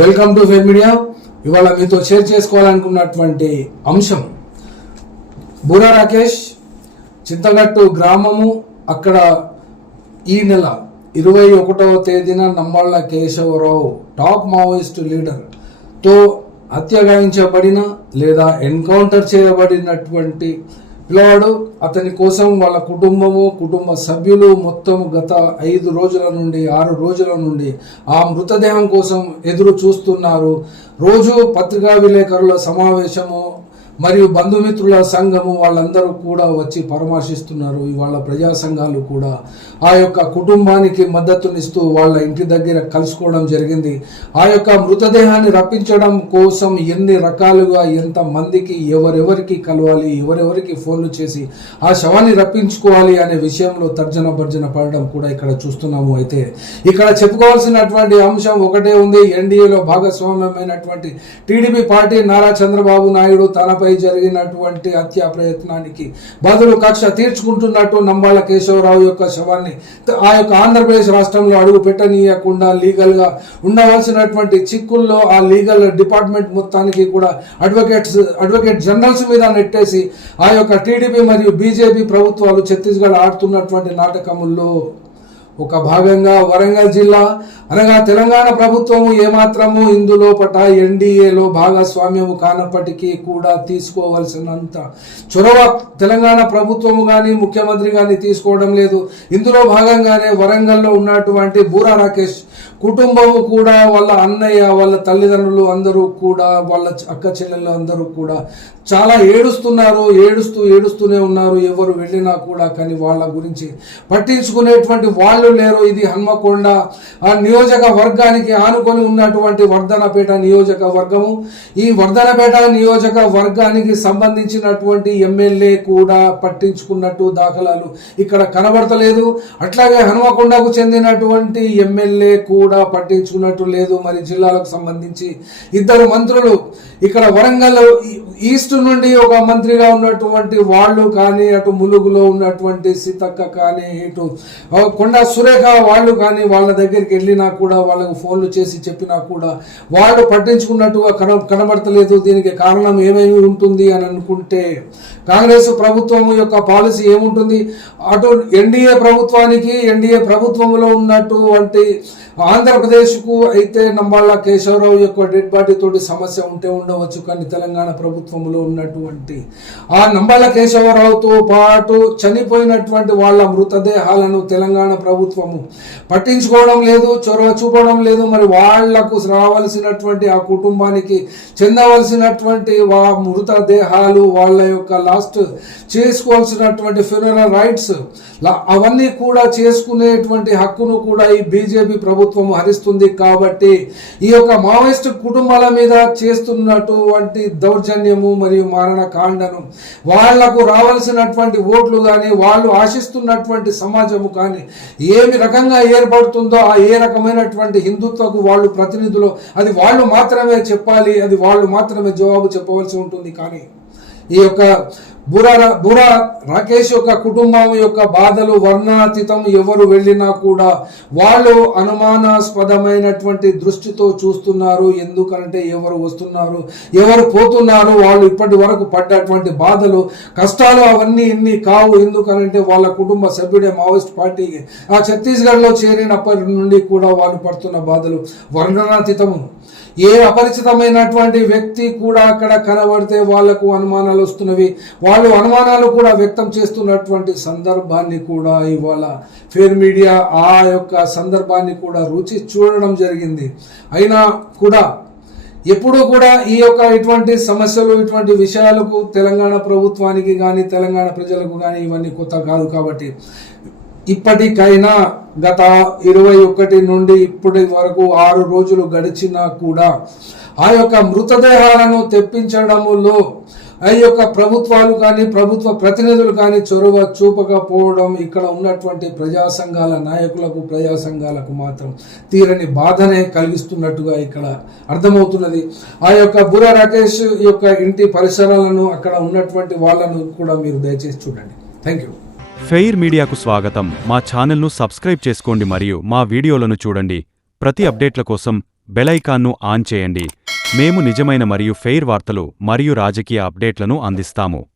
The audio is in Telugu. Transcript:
Welcome to fair media. ఇవాళ మీతో షేర్ చేసుకోవాలనుకున్నటువంటి అంశం బూరా రాకేష్ చింతగట్టు గ్రామము. అక్కడ ఈ నెల 21వ తేదీన నమ్మళ్ళ కేశవరావు టాప్ మావోయిస్టు లీడర్తో హత్య గావించబడిన లేదా ఎన్కౌంటర్ చేయబడినటువంటి పిల్లవాడు. అతని కోసం వాళ్ళ కుటుంబ సభ్యులు మొత్తం గత 5 రోజుల నుండి 6 రోజుల నుండి ఆ మృతదేహం కోసం ఎదురు చూస్తున్నారు. రోజు పత్రికా విలేకరుల సమావేశము మరియు బంధుమిత్రుల సంఘము వాళ్ళందరూ కూడా వచ్చి పరామర్శిస్తున్నారు. ఇవాళ ప్రజా సంఘాలు కూడా ఆ యొక్క కుటుంబానికి మద్దతునిస్తూ వాళ్ళ ఇంటి దగ్గర కలుసుకోవడం జరిగింది. ఆ యొక్క మృతదేహాన్ని రప్పించడం కోసం ఎన్ని రకాలుగా ఎంతమందికి ఎవరెవరికి కలవాలి, ఎవరెవరికి ఫోన్లు చేసి ఆ శవాన్ని రప్పించుకోవాలి అనే విషయంలో తర్జన భర్జన పడడం కూడా ఇక్కడ చూస్తున్నాము. అయితే ఇక్కడ చెప్పుకోవాల్సినటువంటి అంశం ఒకటే ఉంది. ఎన్డీఏలో భాగస్వామ్యమైనటువంటి టీడీపీ పార్టీ నారా చంద్రబాబు నాయుడు తనపై జరిగినటువంటి హత్యా ప్రయత్నానికి బదులు కక్ష తీర్చుకుంటున్నట్టు నంబాళ్ళ కేశవరావు యొక్క శవాన్ని ఆ యొక్క ఆంధ్రప్రదేశ్ రాష్ట్రంలో అడుగు పెట్టనీయకుండా లీగల్ గా ఉండవలసినటువంటి చిక్కుల్లో ఆ లీగల్ డిపార్ట్మెంట్ మొత్తానికి కూడా అడ్వకేట్ జనరల్స్ మీద నెట్టేసి ఆ యొక్క టీడీపీ మరియు బీజేపీ ప్రభుత్వాలు ఛత్తీస్గఢ్ ఆడుతున్నటువంటి నాటకముల్లో ఒక భాగంగా వరంగల్ జిల్లా అనగా తెలంగాణ ప్రభుత్వము ఏమాత్రము ఇందులో పట ఎన్డీఏలో భాగస్వామ్యము కానప్పటికీ కూడా తీసుకోవాల్సినంత చొరవ తెలంగాణ ప్రభుత్వము కానీ ముఖ్యమంత్రి కానీ తీసుకోవడం లేదు. ఇందులో భాగంగానే వరంగల్లో ఉన్నటువంటి బూరా రాకేష్ కుటుంబము కూడా వాళ్ళ అన్నయ్య, వాళ్ళ తల్లిదండ్రులు అందరూ కూడా, వాళ్ళ అక్క చెల్లెళ్ళు అందరూ కూడా చాలా ఏడుస్తూనే ఉన్నారు. ఎవరు వెళ్ళినా కూడా కానీ వాళ్ళ గురించి పట్టించుకునేటువంటి వాళ్ళు లేరు. ఇది హన్మకొండ ఆ నియోజకవర్గానికి ఆనుకొని ఉన్నటువంటి వర్ధనపేట నియోజకవర్గము. ఈ వర్ధనపేట నియోజకవర్గానికి సంబంధించినటువంటి ఎమ్మెల్యే కూడా పట్టించుకున్నట్టు దాఖలాలు ఇక్కడ కనబడతలేదు. అట్లాగే హన్మకొండకు చెందినటువంటి ఎమ్మెల్యే కూడా పట్టించుకున్నట్టు లేదు. మరి జిల్లాలకు సంబంధించి 2 మంత్రులు ఇక్కడ వరంగల్ ఈస్ట్ నుండి ఒక మంత్రిగా ఉన్నటువంటి వాళ్ళు కానీ, అటు ములుగులో ఉన్నటువంటి సీతక్క కానీ, ఇటు కొండా సురేఖ వాళ్ళు కానీ వాళ్ళ దగ్గరికి వెళ్ళినా కూడా వాళ్ళకు ఫోన్లు చేసి చెప్పినా కూడా వాళ్ళు పట్టించుకున్నట్టుగా కనబడతలేదు. దీనికి కారణం ఏమేమి ఉంటుంది అని అనుకుంటే కాంగ్రెస్ ప్రభుత్వం యొక్క పాలసీ ఏముంటుంది? అటు ఎన్డీఏ ప్రభుత్వంలో ఉన్నటువంటి ఆంధ్రప్రదేశ్కు అయితే నంబాళ్ళ కేశవరావు యొక్క డెడ్ బాడీ తోటి సమస్య ఉండవచ్చు. కానీ తెలంగాణ ప్రభుత్వంలో ఉన్నటువంటి ఆ నంబాళ్ళ కేశవరావుతో పాటు చనిపోయినటువంటి వాళ్ళ మృతదేహాలను తెలంగాణ ప్రభుత్వము పట్టించుకోవడం లేదు, చొరవ చూపడం లేదు. మరి వాళ్లకు రావాల్సినటువంటి ఆ కుటుంబానికి చెందవలసినటువంటి మృతదేహాలు, వాళ్ళ యొక్క లాస్ట్ చేసుకోవాల్సినటువంటి ఫ్యూనరల్ రైట్స్ అవన్నీ కూడా చేసుకునేటువంటి హక్కును కూడా ఈ బీజేపీ ప్రభుత్వం హరిస్తుంది. కాబట్టి ఈ యొక్క మావోయిస్టు కుటుంబాల మీద చేస్తున్నటువంటి దౌర్జన్యము మరియు మారణ కాండను, వాళ్లకు రావాల్సినటువంటి ఓట్లు కానీ, వాళ్ళు ఆశిస్తున్నటువంటి సమాజము కానీ ఏమి రకంగా ఏర్పడుతుందో ఆ ఏ రకమైనటువంటి హిందుత్వకు వాళ్ళు ప్రతినిధులు, అది వాళ్ళు మాత్రమే చెప్పాలి, అది వాళ్ళు మాత్రమే జవాబు చెప్పవలసి ఉంటుంది. కానీ ఈ యొక్క బూరా రాకేష్ యొక్క కుటుంబం యొక్క బాధలు వర్ణాతీతం. ఎవరు వెళ్ళినా కూడా వాళ్ళు అనుమానాస్పదమైనటువంటి దృష్టితో చూస్తున్నారు. ఎందుకంటే ఎవరు వస్తున్నారు, ఎవరు పోతున్నారు, వాళ్ళు ఇప్పటి వరకు పడ్డటువంటి బాధలు, కష్టాలు అవన్నీ ఇన్ని కావు. ఎందుకనంటే వాళ్ళ కుటుంబ సభ్యుడే మావోయిస్ట్ పార్టీకి ఆ ఛత్తీస్గఢ్లో చేరినప్పటి నుండి కూడా వాళ్ళు పడుతున్న బాధలు వర్ణనాతీతము. ఏ అపరిచితమైనటువంటి వ్యక్తి కూడా అక్కడ కనబడితే వాళ్లకు అనుమానాలు వస్తున్నవి. వాళ్ళు అనుమానాలు కూడా వ్యక్తం చేస్తున్నటువంటి సందర్భాన్ని కూడా ఇవాళ ఫెయిర్ మీడియా ఆ యొక్క సందర్భాన్ని కూడా రుచి చూడడం జరిగింది. అయినా కూడా ఎప్పుడూ కూడా ఈ యొక్క ఇటువంటి సమస్యలు, ఇటువంటి విషయాలకు తెలంగాణ ప్రభుత్వానికి కానీ తెలంగాణ ప్రజలకు కానీ ఇవన్నీ కొత్త కాదు. కాబట్టి ఇప్పటికైనా గత 21 నుండి ఇప్పటి వరకు 6 రోజులు గడిచినా కూడా ఆ యొక్క మృతదేహాలను తెప్పించడములో ఆ యొక్క ప్రభుత్వాలు కానీ ప్రభుత్వ ప్రతినిధులు కానీ చొరవ చూపకపోవడం ఇక్కడ ఉన్నటువంటి ప్రజా సంఘాల నాయకులకు, ప్రజా సంఘాలకు మాత్రం తీరని బాధనే కలిగిస్తున్నట్టుగా ఇక్కడ అర్థమవుతున్నది. ఆ యొక్క బూరా రాకేష్ యొక్క ఇంటి పరిసరాలను, అక్కడ ఉన్నటువంటి వాళ్ళను కూడా మీరు దయచేసి చూడండి. Thank you. ఫెయిర్ మీడియాకు స్వాగతం. మా ఛానల్ను సబ్స్క్రైబ్ చేసుకోండి మరియు మా వీడియోలను చూడండి. ప్రతి అప్డేట్ల కోసం బెల్ ఐకాన్ను ఆన్ చేయండి. మేము నిజమైన మరియు ఫెయిర్ వార్తలు మరియు రాజకీయ అప్డేట్లను అందిస్తాము.